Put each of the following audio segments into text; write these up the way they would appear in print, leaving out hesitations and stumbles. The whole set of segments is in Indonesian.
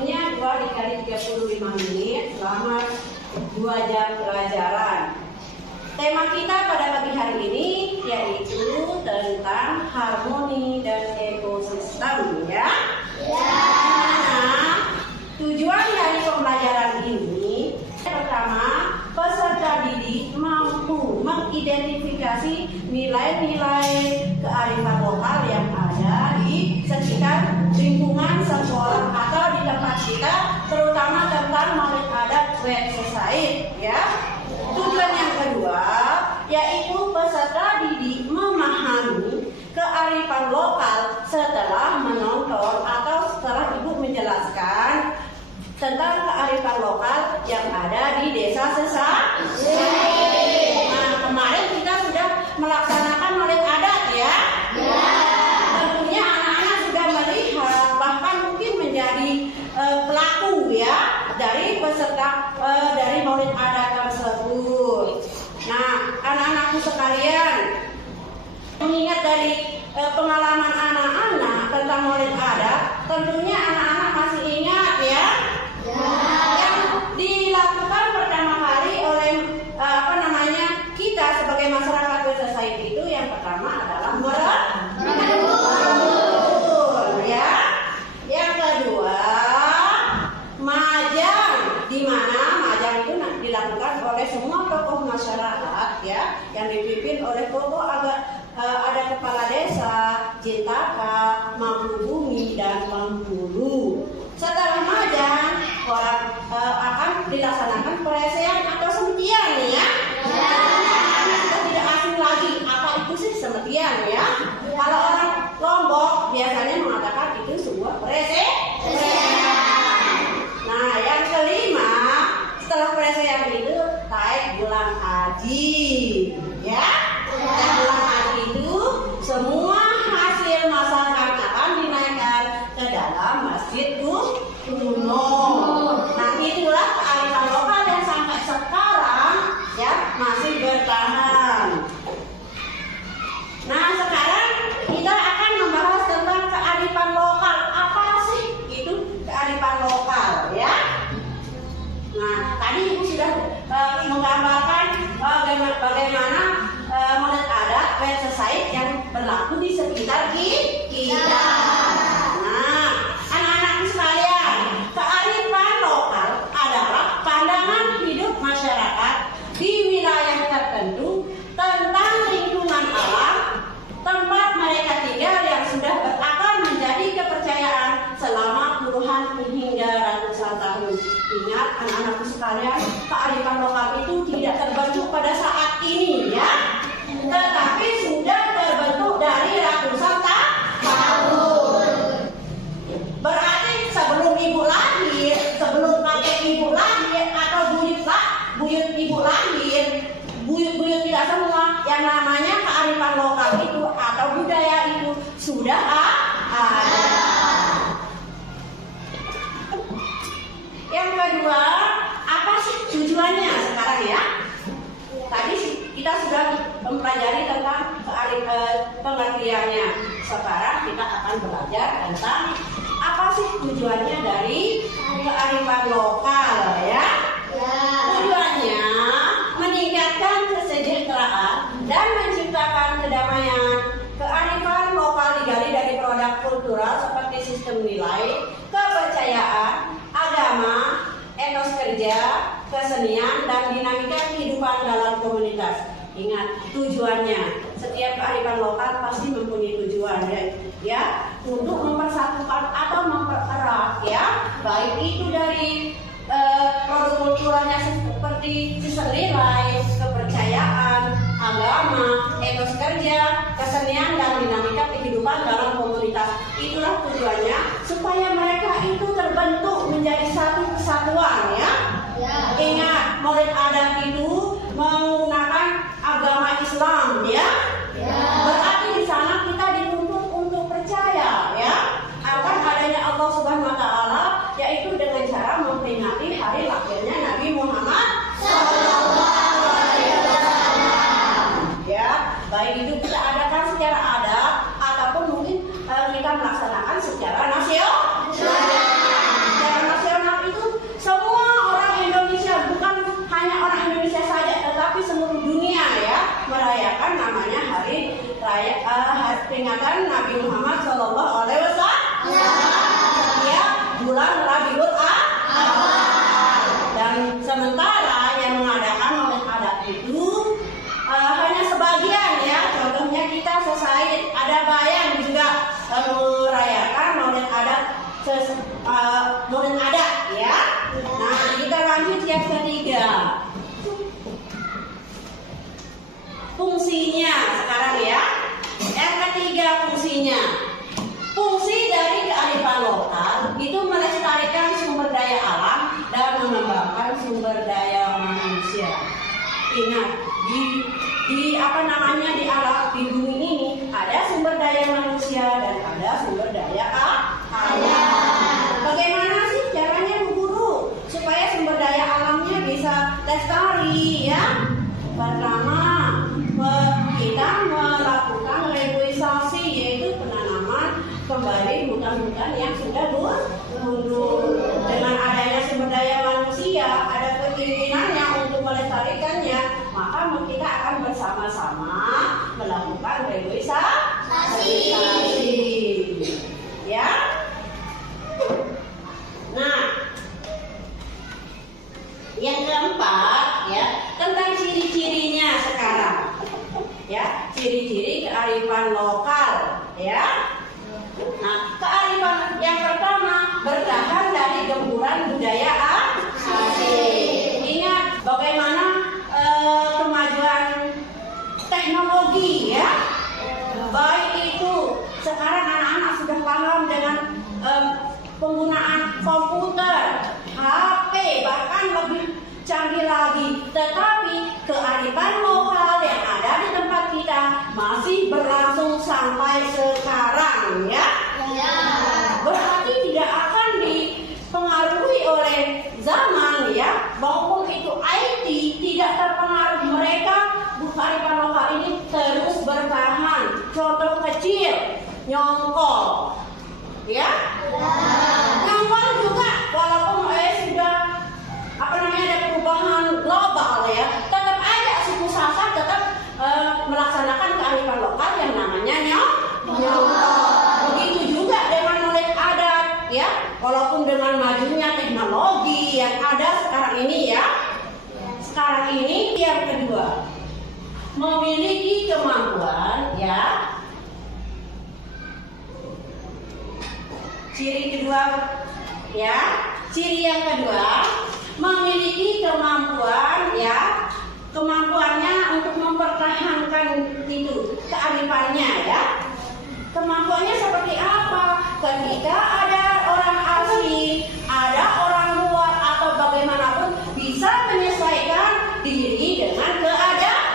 waktunya 2 dikali 35 menit selama 2 jam pelajaran. Tema kita pada pagi hari ini yaitu tentang harmoni dan ekosistem, ya. Nah, tujuan dari pembelajaran ini pertama, peserta didik mampu mengidentifikasi nilai-nilai kearifan lokal yang ada di sekitar lingkungan sekolah atau di tempat kita, terutama tentang maulid adat Wet Society, ya. Tujuan yang kedua yaitu peserta didik memahami kearifan lokal setelah menonton atau setelah ibu menjelaskan tentang kearifan lokal yang ada di desa Society. Nah, kemarin kita sudah melaksanakan maulid adat, ya. Tentunya anak-anak sudah melihat, bahkan mungkin menjadi pelaku, ya, dari peserta dari maulid adat tersebut. Nah, anak-anakku sekalian, mengingat dari pengalaman anak-anak tentang maulid adat, tentunya anak-anak masih ingat, ya. Yang dilakukan pertama kali oleh kita sebagai masyarakat Wet Society itu yang pertama adalah merendul, ya. Yang kedua, majang, di mana majang itu dilakukan oleh semua tokoh masyarakat, ya, yang dipimpin oleh tokoh ada kepala desa, jintaka, mampu bumi, dan penghulu. Setelah majang, orang akan dilaksanakan peresian atau semetian, ya. Kita tidak asing lagi apa itu sih semetian, ya. Kalau orang Lombok biasanya mengatakan itu sebuah peresian. Nah, yang kelima, setelah peresian itu taik bulan haji, ya. Taik bulan haji itu semua hasil masakan akan dinaikkan ke dalam masjid kuno. Nah, itulah kearifan lokal yang sampai sekarang, ya, masih bertahan. Nah, sekarang kita akan membahas tentang kearifan lokal. Apa sih itu kearifan lokal, ya? Nah, tadi ibu sudah menggambarkan bagaimana maulid adat Wet Society yang berlaku di sekitar kita. Nah, anak-anakku sekalian, kearifan lokal adalah pandangan hidup masyarakat di wilayah tertentu tentang lingkungan alam tempat mereka tinggal yang sudah berakar menjadi kepercayaan selama puluhan hingga ratusan tahun. Ingat anak-anakku sekalian, kearifan lokal itu tidak terbentuk pada saat ini, ya, tetapi sudah terbentuk dari ratusan tahun. Berarti sebelum ibu lahir, sebelum kakek ibu lahir atau buyut ibu lahir, buyut kita semua, yang namanya kearifan lokal itu atau budaya itu sudah ada. Yang kedua, apa sih tujuannya sekarang, ya? Tadi kita sudah mempelajari tentang pengertiannya. Sekarang kita akan belajar tentang apa sih tujuannya dari kearifan lokal, ya? Tujuannya meningkatkan kesejahteraan dan menciptakan kedamaian. Kearifan lokal digali dari produk kultural seperti sistem nilai, kepercayaan, agama, etos kerja, kesenian, dan dinamika kehidupan dalam komunitas. Ingat tujuannya. Setiap kearifan lokal pasti mempunyai tujuan, ya, untuk mempersatukan atau mempererat, ya, baik itu dari produk kulturalnya seperti sistem nilai, kepercayaan, agama, etos kerja, kesenian, dan dinamika kehidupan dalam komunitas. Itulah tujuannya supaya mereka itu terbentuk menjadi satu kesatuan, ya. Ingat, maulid adat itu menggunakan agama Islam, ya. Berarti di sana kita dituntut untuk percaya, ya, akan adanya Allah Subhanahu Wa Taala, yaitu dengan cara memperingati hari lahirnya Nabi Muhammad SAW. Ya, baik itu kita adakan secara adat ataupun mungkin kita melaksanakan secara nasional. modern adat ya. Nah, kita lanjut yang ketiga. Fungsinya sekarang ya. Yang ketiga fungsinya. Fungsi dari kearifan lokal itu melestarikan sumber daya alam dan mengembangkan sumber daya manusia. Ingat, di alam di bumi ini ada sumber daya manusia dan ada sumber daya alam. Bagaimana sih caranya Bu Guru supaya sumber daya alamnya bisa lestari ya? Pertama, kita melakukan reboisasi, yaitu penanaman kembali hutan-hutan yang sudah mundur. Dengan adanya sumber daya manusia, ada keinginannya untuk melestarikannya, maka kita akan bersama-sama melakukan reboisasi. Ya. Nah, yang keempat ya, tentang ciri-cirinya sekarang. Ya, ciri-ciri kearifan lokal ya. Nah, kearifan yang pertama bertahan dari gempuran budaya asing. Ingat bagaimana kemajuan teknologi ya. Baik itu sekarang anak-anak sudah paham dengan penggunaan komputer, HP, bahkan lebih canggih lagi. Tetapi kearifan lokal yang ada di tempat kita masih berlangsung sampai sekarang ya. Berarti tidak akan dipengaruhi oleh zaman ya. Maupun itu IT tidak terpengaruh, mereka kearifan lokal ini terus bertahan. Contoh kecil, nyongkol ya. Nyongkol juga walaupun sudah ada perubahan global ya, tetap aja suku Sasak tetap melaksanakan kearifan lokal yang namanya nyongkol. Begitu juga dengan knowledge adat ya, walaupun dengan majunya teknologi yang ada sekarang ini ya. Sekarang ini yang kedua, memiliki kemampuan ya. Ciri kedua ya, ciri yang kedua memiliki kemampuan ya, kemampuannya untuk mempertahankan itu kearifannya ya. Kemampuannya seperti apa? Ketika ada orang asing, ada orang luar atau bagaimanapun bisa menyesuaikan diri dengan keadaan.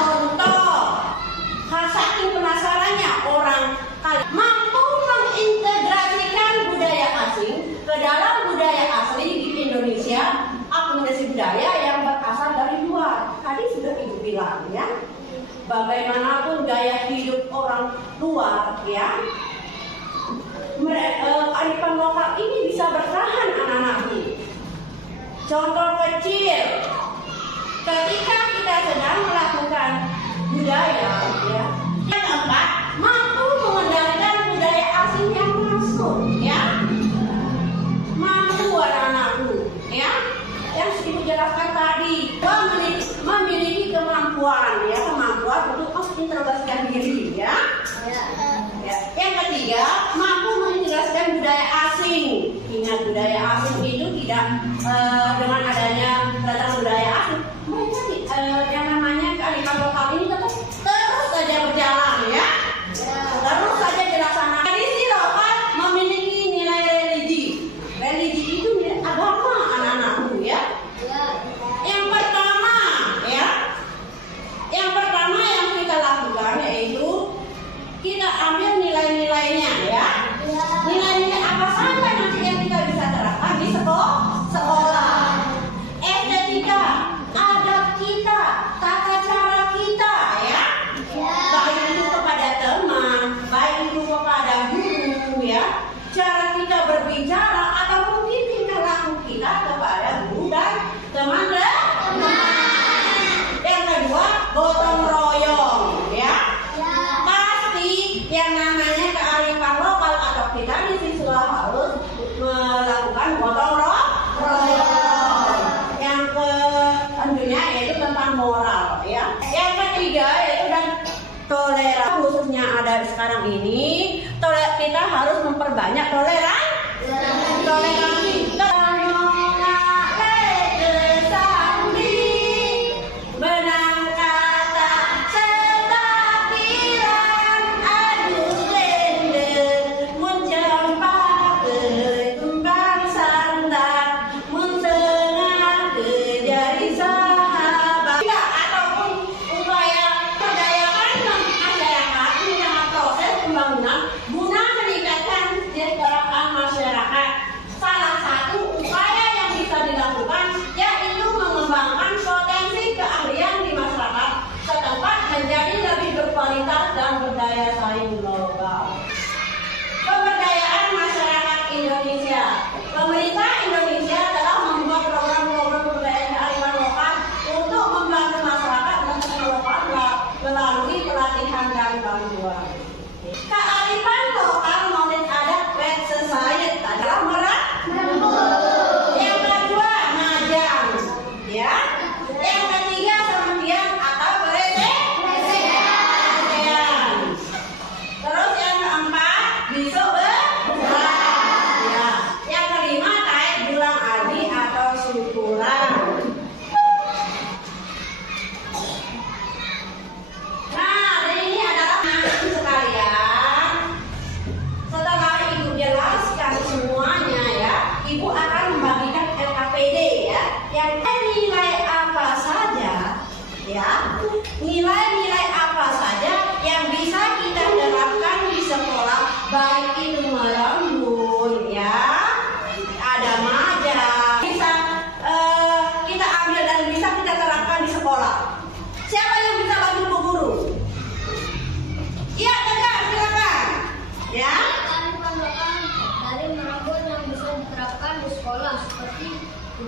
Contoh, saking penasarannya orang kali mampu mengintegrasikan budaya asing ke dalam budaya asli di Indonesia, akomodasi budaya yang berasal dari luar. Tadi sudah Ibu bilang ya, bagaimanapun gaya hidup orang luar ya, kearifan lokal ini bisa bertahan anak-anakku. Contoh kecil, ketika kita sedang melakukan budaya ya, yang keempat mampu mengendalikan budaya asing yang masuk ya. Mampu anak-anakku ya, yang Ibu jelaskan tadi, memiliki kemampuan ya, kemampuan untuk mengintegrasikan diri ya. Yang ketiga, mampu mengintegrasikan budaya asing. Ingat, budaya asing itu tidak dengan adanya kedatangan budaya asing, mereka yang namanya kearifan lokal ini tetap terus saja berjalan ya. Terus saja dilaksanakan. Tradisi lokal memiliki nilai religi. Religi itu nilai agama anak-anakku ya. Yang pertama yang kita lakukan yaitu kita ambil nilai-nilainya ya. Nilai-nilai apa saja nanti yang kita bisa terapkan di sekolah. Estetika, adat kita, tata cara kita ya. Baik itu kepada teman, baik itu kepada guru ya. Cara kita berbicara atau mungkin tingkah laku kita kepada guru dan teman-teman. Yang kedua, gotong royong ya. Pasti yang namanya kearifan lokal atau kita di siswa harus melakukan gotong royong. Yang tentunya yaitu tentang moral ya. Yang ketiga yaitu dan toleransi, khususnya ada sekarang ini, kita harus memperbanyak toleransi.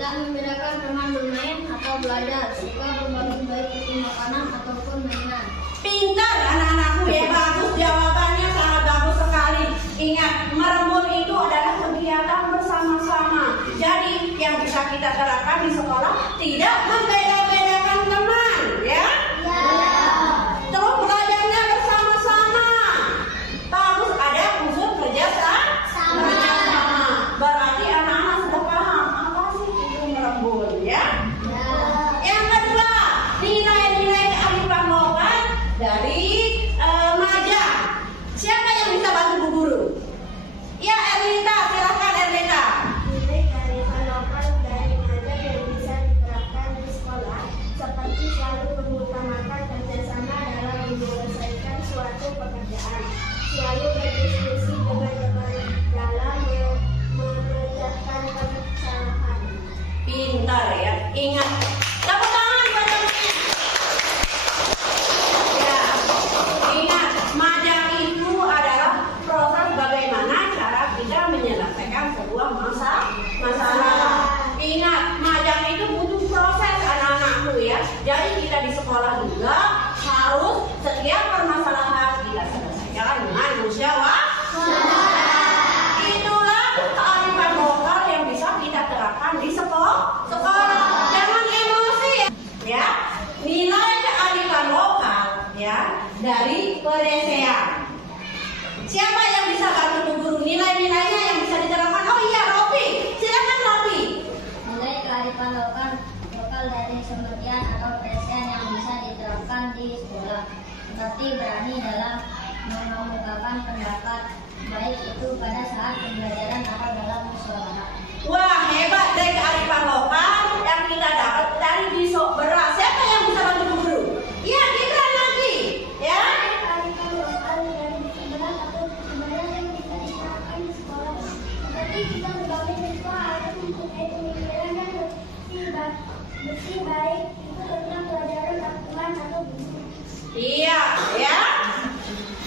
tidak membedakan teman bermain atau belajar, suka berbagi baik itu makanan ataupun mainan. Pintar anak-anakku ya, bagus jawabannya, sangat bagus sekali. Ingat, merembun itu adalah kegiatan bersama-sama. Jadi yang bisa kita terapkan di sekolah tidak membeda-bedakan teman, ya. Terus belajarnya bersama-sama. Bagus, ada unsur kerjasama. Berarti anak-anak sudah paham apa sih itu merembun, ya. Yang kedua, nilai-nilai kearifan lokal dari Maja. Siapa yang bisa bantu Bu Guru? Ya, Erlita, silakan Erlita. Nilai kearifan lokal dari Maja yang bisa diterapkan di sekolah seperti selalu mengutamakan kerjasama dalam menyelesaikan suatu pekerjaan, selalu berdiskusi dengan teman dalam mengerjakan kesalahan. Pintar ya. Ingat, tepuk tangan buat temannya. Ya, ingat, Maja itu adalah proses bagaimana cara kita menyelesaikan sebuah masalah. Ingat, Maja itu butuh proses anak-anakku ya. Jadi kita di sekolah juga harus setiap permasalahan kita selesaikan dengan musyawarah. Itulah kearifan lokal yang bisa kita terapkan di sekolah. Jangan emosi ya. Nilai kearifan lokal ya dari pedesean. Siapa yang bisa bantu Bu Guru nilai-nilainya yang bisa diterapkan? Oh iya, Rofi. Silakan Rofi. Nilai kearifan lokal dari semedian atau presiden yang bisa diterapkan di sekolah, seperti berani dalam mengemukakan pendapat, baik itu pada saat pembelajaran atau dalam musyawarah. Wah, hebat deh kearifan lokal yang kita dapat dari Bisok Beras. Siapa yang bisa bantu Bu Guru? Iya, Gibran lagi. Ya. Kearifan lokal dari berat atau kebenaran yang bisa diterapkan di sekolah seperti kita berbagi siswa harus mempunyai pemikiran dan bersih baik itu tentang pelajaran aturan atau buku. Iya, ya.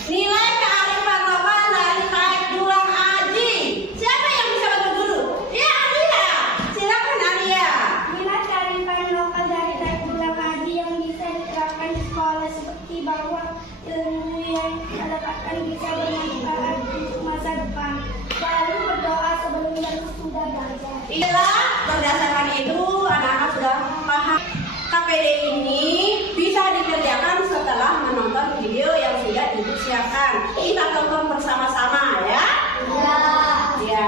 Nilai kearifan lokal dari Taek Dulang Aji. Siapa yang bisa bantu guru? Ya, Alia. Silakan Alia. Nilai kearifan lokal dari Taek Dulang Aji yang bisa diterapkan di sekolah seperti bahwa ilmu yang kita dapatkan bisa bermanfaat untuk masa depan. Selalu berdoa sebelum dan sesudah belajar. Iya, berdasarkan itu anak-anak sudah paham. KPD ini bisa dikerjakan setelah menonton video yang sudah disiapkan. Kita tonton bersama-sama ya. Ya.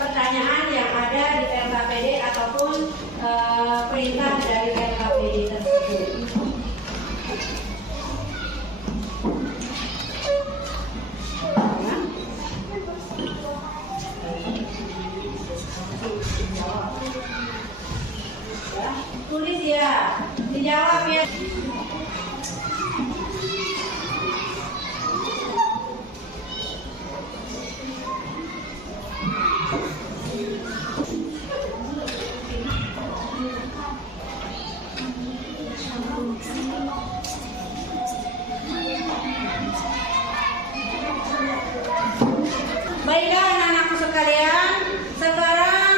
pertanyaan yang ada di LKPD ataupun perintah dari LKPD tersebut. Tulis ya, dijawab ya. Baiklah anak-anakku sekalian, sekarang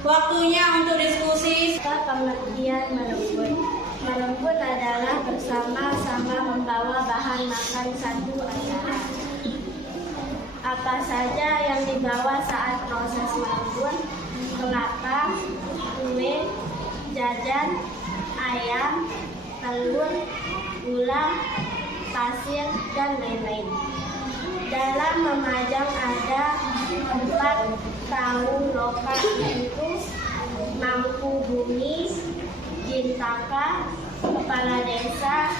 waktunya untuk diskusi. Pengertian merenggut. Merenggut adalah bersama-sama membawa bahan makan satu acara. Apa saja yang dibawa saat proses merenggut? Kelapa, kue, jajan, ayam, telur, gula, pasir, dan lain-lain. Dalam memajang ada 4 tahu lokal, yaitu mangku bumi, jintaka, kepala desa,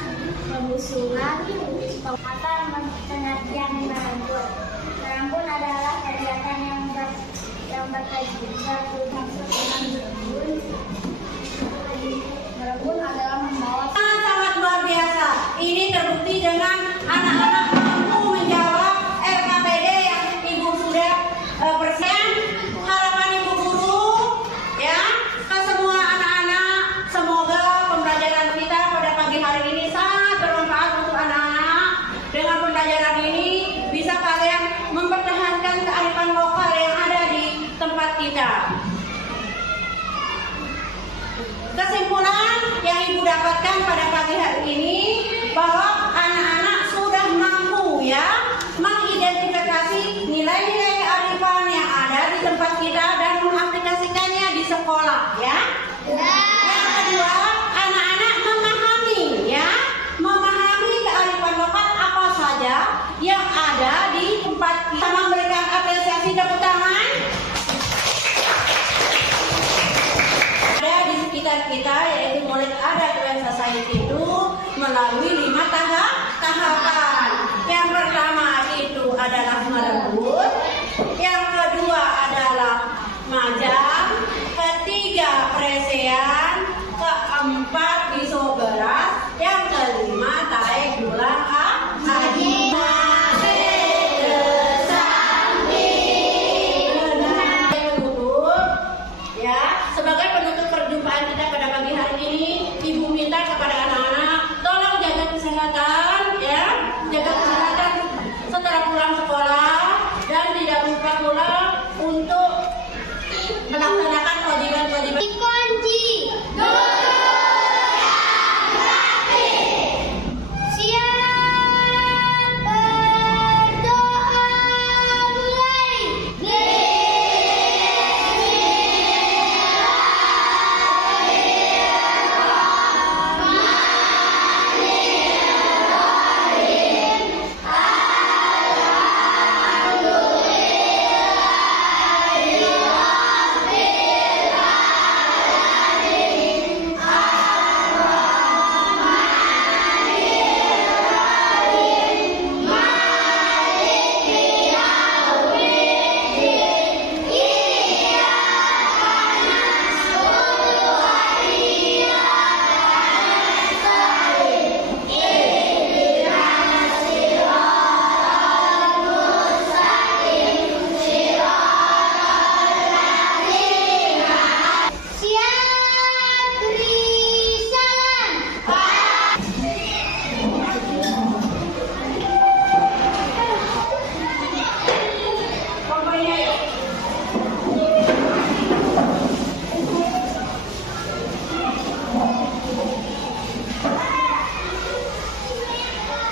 pemusungan. Apa pengertian merenggut? Merenggut adalah kegiatan yang bermaksud merenggut adalah membawa. Sangat luar biasa. Ini terbukti dengan anak-anak mampu menjawab LKPD yang Ibu sudah persen. Harapan Ibu guru ya ke semua anak-anak, semoga pembelajaran kita pada pagi hari ini sangat bermanfaat untuk anak-anak. Dengan pembelajaran ini bisa kalian mempertahankan kearifan lokal yang ada di tempat kita. Kesimpulan yang Ibu dapatkan pada pagi hari ini bahwa anak-anak sudah mampu ya mengidentifikasi nilai-nilai kearifan yang ada di tempat kita dan mengaplikasikannya di sekolah ya. Yang kedua, anak-anak memahami kearifan lokal apa saja yang ada di tempat kita. Memberikan apresiasi tepuk tangan. Ada di sekitar kita, yaitu mulai ada Dewasa Sains itu melalui 5 tahap